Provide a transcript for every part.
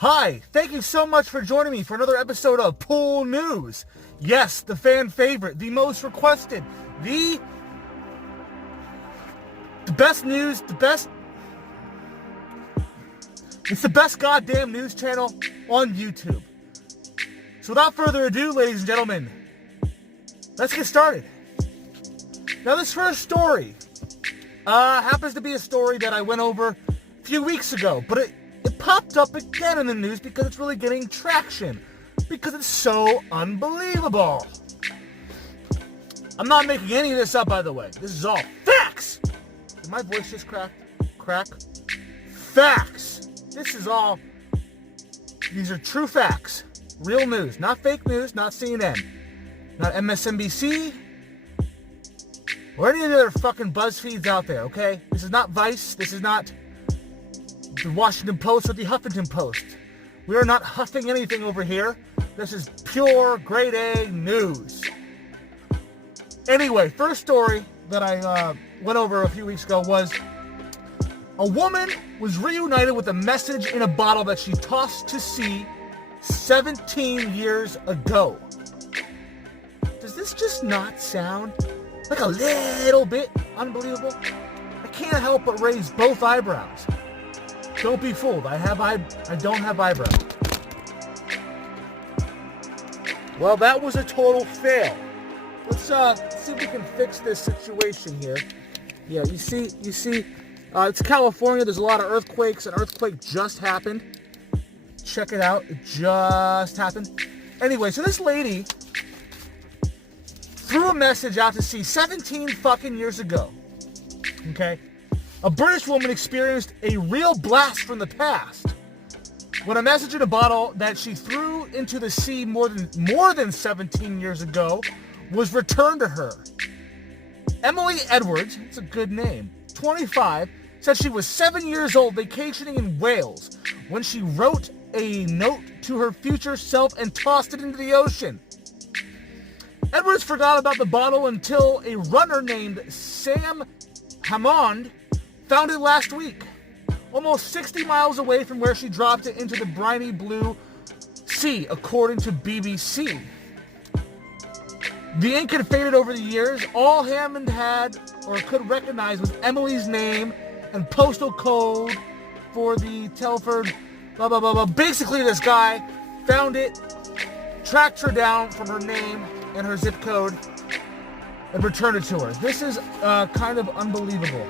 Hi, thank you so much for joining me for another episode of Pool News. Yes, the fan favorite, the most requested, the best news, it's the best goddamn news channel on YouTube. So without further ado, ladies and gentlemen, let's get started. Now this first story happens to be a story that I went over a few weeks ago, but it popped up again in the news because it's really getting traction, because it's so unbelievable. I'm not making any of this up, by the way. This is all facts. Did my voice just crack? Facts. These are true facts. Real news, not fake news, not CNN, not MSNBC, or any of the other fucking BuzzFeeds out there, okay? This is not Vice, this is not the Washington Post or the Huffington Post. We are not huffing anything over here. This is pure grade A news. Anyway, first story that I went over a few weeks ago was a woman was reunited with a message in a bottle that she tossed to sea 17 years ago. Does this just not sound like a little bit unbelievable? I can't help but raise both eyebrows. Don't be fooled. I don't have eyebrows. Well, that was a total fail. Let's see if we can fix this situation here. Yeah, you see, it's California. There's a lot of earthquakes. An earthquake just happened. Check it out. It just happened. Anyway, so this lady threw a message out to sea 17 fucking years ago. Okay? A British woman experienced a real blast from the past when a message in a bottle that she threw into the sea more than 17 years ago was returned to her. Emily Edwards, it's a good name, 25, said she was 7 years old vacationing in Wales when she wrote a note to her future self and tossed it into the ocean. Edwards forgot about the bottle until a runner named Sam Hammond found it last week, almost 60 miles away from where she dropped it into the briny blue sea, according to BBC. The ink had faded over the years. All Hammond had or could recognize was Emily's name and postal code for the Telford, blah, blah, blah, blah. Basically, this guy found it, tracked her down from her name and her zip code, and returned it to her. This is kind of unbelievable.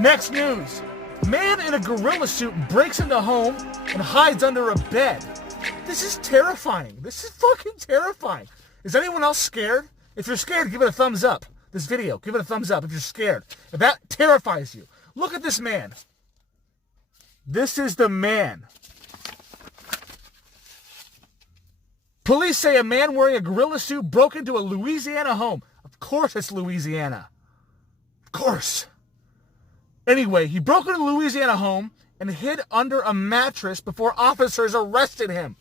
Next news. Man in a gorilla suit breaks into home and hides under a bed. This is terrifying. This is fucking terrifying. Is anyone else scared? If you're scared, give it a thumbs up. This video, give it a thumbs up if you're scared. If that terrifies you. Look at this man. This is the man. Police say a man wearing a gorilla suit broke into a Louisiana home. Of course it's Louisiana. Of course. Anyway, he broke into a Louisiana home and hid under a mattress before officers arrested him.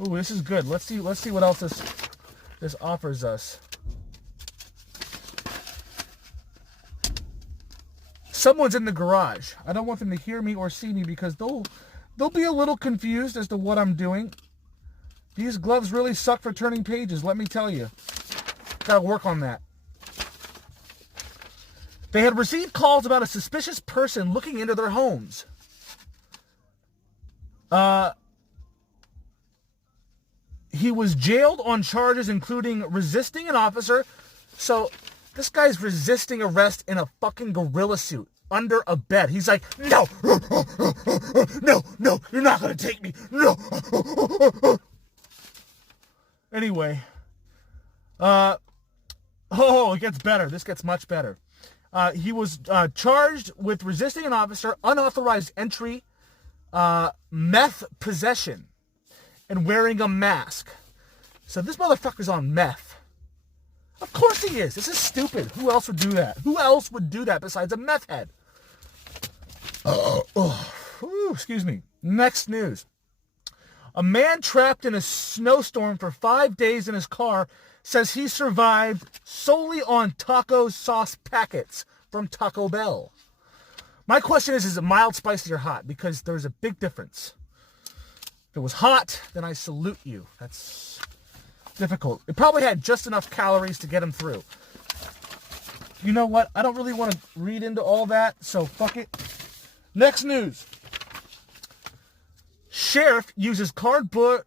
Ooh, this is good. Let's see what else this offers us. Someone's in the garage. I don't want them to hear me or see me because they'll be a little confused as to what I'm doing. These gloves really suck for turning pages, let me tell you. Gotta work on that. They had received calls about a suspicious person looking into their homes. He was jailed on charges including resisting an officer. So this guy's resisting arrest in a fucking gorilla suit under a bed. He's like, no, no, you're not going to take me. No. Anyway. It gets better. This gets much better. He was charged with resisting an officer, unauthorized entry, meth possession, and wearing a mask. So this motherfucker's on meth. Of course he is. This is stupid. Who else would do that? Who else would do that besides a meth head? Excuse me. Next news. A man trapped in a snowstorm for 5 days in his car says he survived solely on taco sauce packets from Taco Bell. My question is it mild, spicy, or hot? Because there's a big difference. it was hot, then I salute you. That's difficult. It probably had just enough calories to get him through. You know what? I don't really want to read into all that, so fuck it. Next news. Sheriff uses cardboard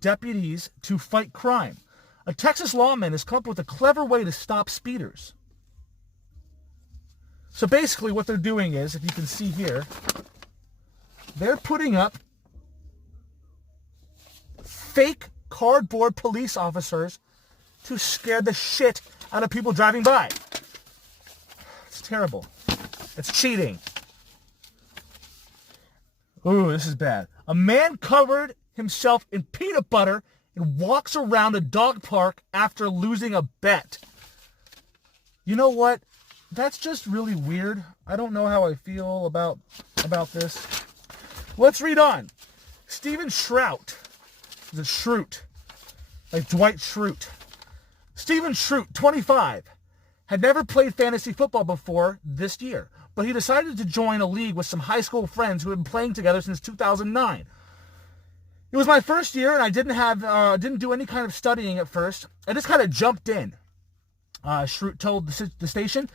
deputies to fight crime. A Texas lawman has come up with a clever way to stop speeders. So basically what they're doing is, if you can see here, they're putting up fake cardboard police officers to scare the shit out of people driving by. It's terrible. It's cheating. Ooh, this is bad. A man covered himself in peanut butter and walks around a dog park after losing a bet. You know what? That's just really weird. I don't know how I feel about this. Let's read on. Stephen Shrout. Is it Schrute? Like Dwight Schrute. Stephen Schrute, 25, had never played fantasy football before this year, but he decided to join a league with some high school friends who had been playing together since 2009. It was my first year, and I didn't do any kind of studying at first. I just kind of jumped in. Schrute told the station.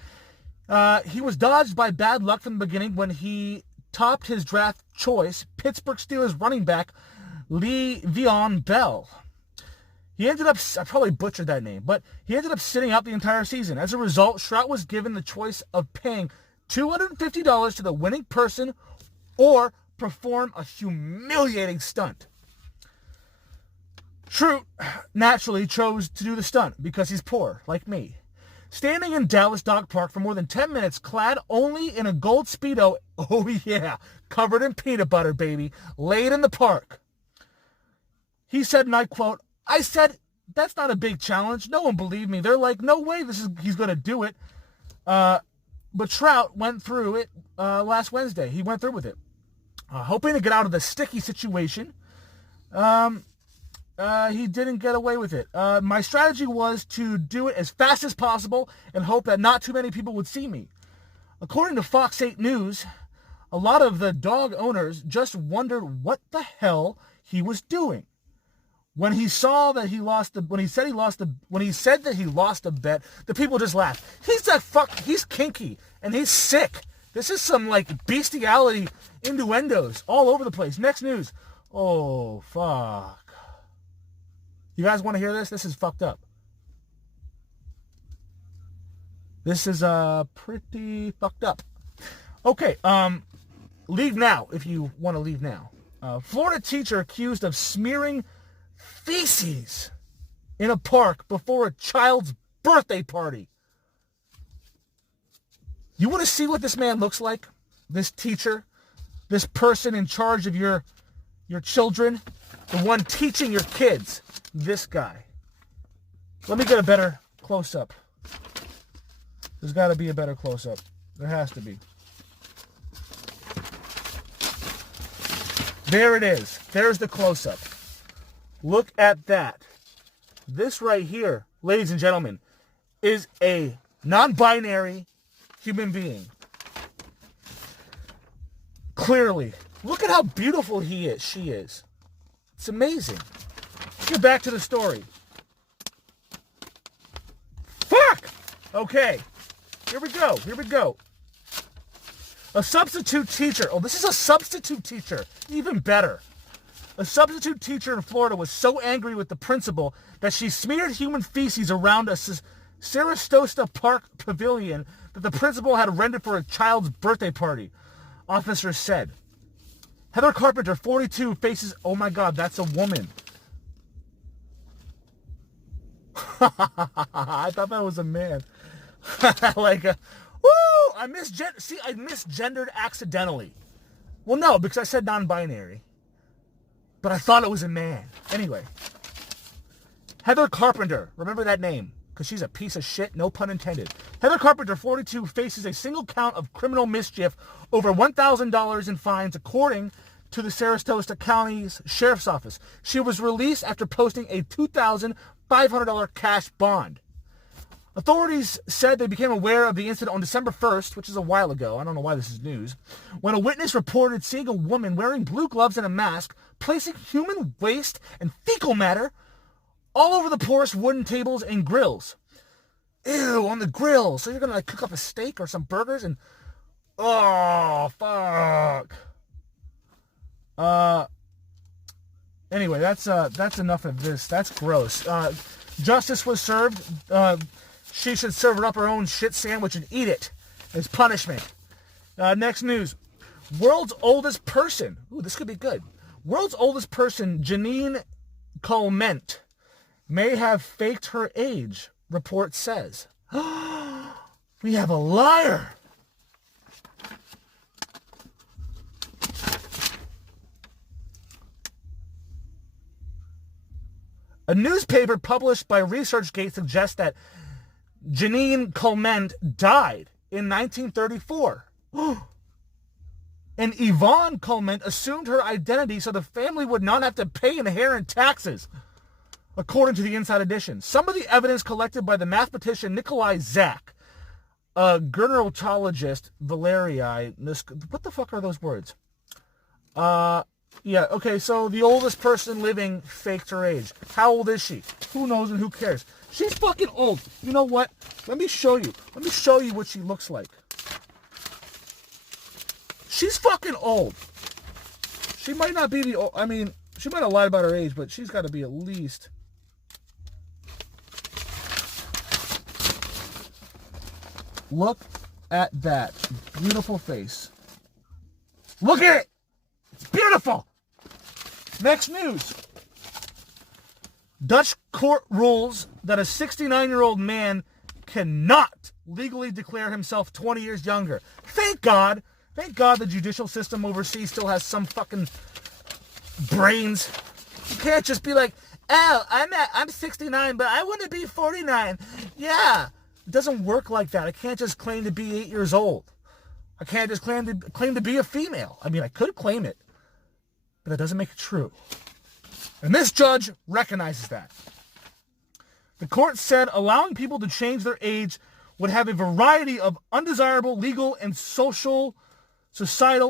He was dodged by bad luck from the beginning when he topped his draft choice, Pittsburgh Steelers running back Le'Veon Bell. He ended up, I probably butchered that name, but he ended up sitting out the entire season. As a result, Shrout was given the choice of paying $250 to the winning person or perform a humiliating stunt. Schrute naturally chose to do the stunt because he's poor, like me. Standing in Dallas Dog Park for more than 10 minutes, clad only in a gold Speedo, oh yeah, covered in peanut butter, baby, laid in the park. He said, and I quote, I said, that's not a big challenge. No one believed me. They're like, no way he's going to do it. But Shrout went through it last Wednesday. He went through with it. Hoping to get out of the sticky situation. He didn't get away with it. My strategy was to do it as fast as possible and hope that not too many people would see me. According to Fox 8 News, a lot of the dog owners just wondered what the hell he was doing. When he said that he lost a bet, the people just laughed. He's kinky and he's sick. This is some like bestiality innuendos all over the place. Next news. Oh, fuck. You guys want to hear this? This is fucked up. This is pretty fucked up. Okay, leave now if you want to leave now. Florida teacher accused of smearing feces in a park before a child's birthday party. You want to see what this man looks like? This teacher? This person in charge of your children? The one teaching your kids? This guy. Let me get a better close-up. There's got to be a better close-up. There has to be. There it is. There's the close-up. Look at that. This right here, ladies and gentlemen, is a non-binary human being. Clearly. Look at how beautiful she is. It's amazing. Let's get back to the story. Fuck! Okay. Here we go. A substitute teacher. Oh, this is a substitute teacher. Even better. A substitute teacher in Florida was so angry with the principal that she smeared human feces around a Saratoga Park pavilion that the principal had rented for a child's birthday party, officers said. Heather Carpenter, 42, faces... Oh my God, that's a woman. I thought that was a man. Like, I misgendered accidentally. Well, no, because I said non-binary. But I thought it was a man. Anyway. Heather Carpenter. Remember that name. Because she's a piece of shit. No pun intended. Heather Carpenter, 42, faces a single count of criminal mischief over $1,000 in fines, according to the Saratoga County's Sheriff's Office. She was released after posting a $2,500 cash bond. Authorities said they became aware of the incident on December 1st, which is a while ago. I don't know why this is news. When a witness reported seeing a woman wearing blue gloves and a mask placing human waste and fecal matter all over the porous wooden tables and grills. Ew, on the grill. So you're going to like cook up a steak or some burgers and... Oh, fuck. Anyway, that's enough of this. That's gross. Justice was served. She should serve her up her own shit sandwich and eat it as punishment. Next news. World's oldest person. Ooh, this could be good. World's oldest person, Janine Calment, may have faked her age, report says. We have a liar. A newspaper published by ResearchGate suggests that Janine Calment died in 1934. And Yvonne Calment assumed her identity so the family would not have to pay inherent taxes, according to the Inside Edition. Some of the evidence collected by the mathematician Nikolai Zak, a gynecologist, Valerii, what the fuck are those words? Yeah, okay, so the oldest person living faked her age. How old is she? Who knows and who cares? She's fucking old. You know what? Let me show you. Let me show you what she looks like. She's fucking old. She might not be the... I mean, she might have lied about her age, but she's got to be at least... Look at that beautiful face. Look at it! It's beautiful! Next news. Dutch court rules that a 69-year-old man cannot legally declare himself 20 years younger. Thank God. Thank God the judicial system overseas still has some fucking brains. You can't just be like, oh, I'm 69, but I want to be 49. Yeah. It doesn't work like that. I can't just claim to be 8 years old. I can't just claim to be a female. I mean, I could claim it, but that doesn't make it true. And this judge recognizes that. The court said allowing people to change their age would have a variety of undesirable legal and societal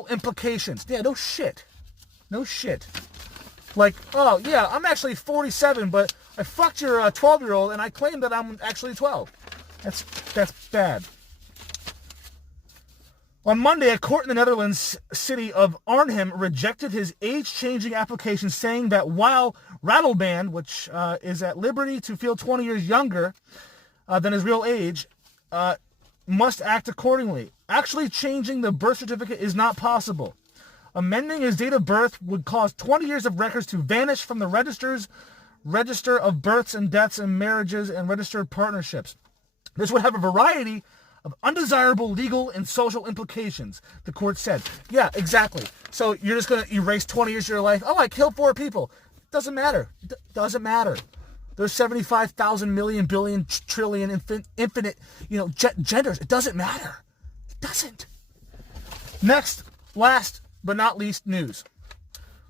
implications. Yeah, no shit. No shit. Like, oh, yeah, I'm actually 47, but I fucked your 12-year-old and I claim that I'm actually 12. That's bad. On Monday, a court in the Netherlands city of Arnhem rejected his age-changing application, saying that while Radelband, which is at liberty to feel 20 years younger than his real age, must act accordingly. Actually changing the birth certificate is not possible. Amending his date of birth would cause 20 years of records to vanish from the register of births and deaths and marriages and registered partnerships. This would have a variety of undesirable legal and social implications, the court said. Yeah, exactly. So you're just going to erase 20 years of your life? Oh, I killed 4 people. Doesn't matter. Doesn't matter. There's 75,000 million, billion, trillion, infinite, genders. It doesn't matter. It doesn't. Next, last but not least news.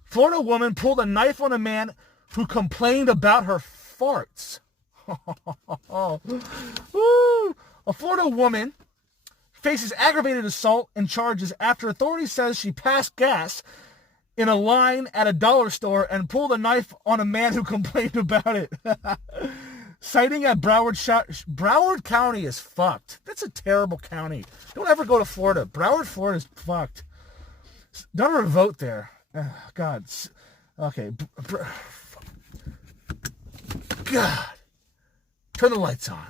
Florida woman pulled a knife on a man who complained about her farts. Woo! A Florida woman faces aggravated assault and charges after authorities says she passed gas in a line at a dollar store and pulled a knife on a man who complained about it. Citing at Broward County is fucked. That's a terrible county. Don't ever go to Florida. Broward, Florida is fucked. Don't ever vote there. God. Okay. God. Turn the lights on.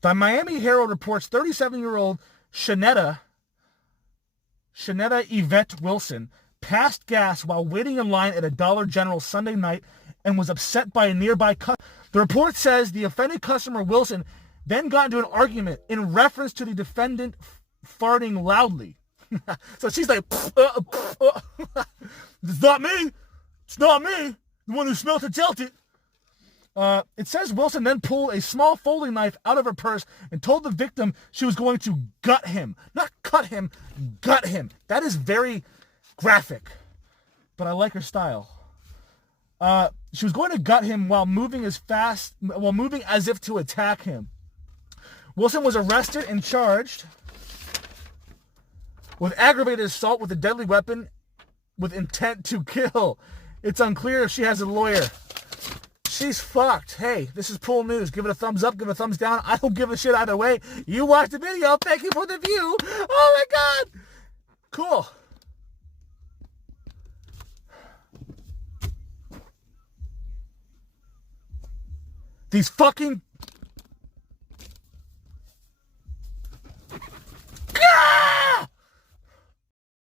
The Miami Herald reports 37-year-old Shanetta Yvette Wilson passed gas while waiting in line at a Dollar General Sunday night and was upset by a nearby customer. The report says the offended customer Wilson then got into an argument in reference to the defendant farting loudly. So she's like, it's not me. It's not me. The one who smelt it dealt it. It says Wilson then pulled a small folding knife out of her purse and told the victim she was going to gut him. Not cut him, gut him. That is very graphic, but I like her style. She was going to gut him while moving as if to attack him. Wilson was arrested and charged with aggravated assault with a deadly weapon with intent to kill. It's unclear if she has a lawyer. She's fucked. Hey, this is Pool News. Give it a thumbs up, give it a thumbs down. I don't give a shit either way. You watched the video. Thank you for the view. Oh my God. Cool. These fucking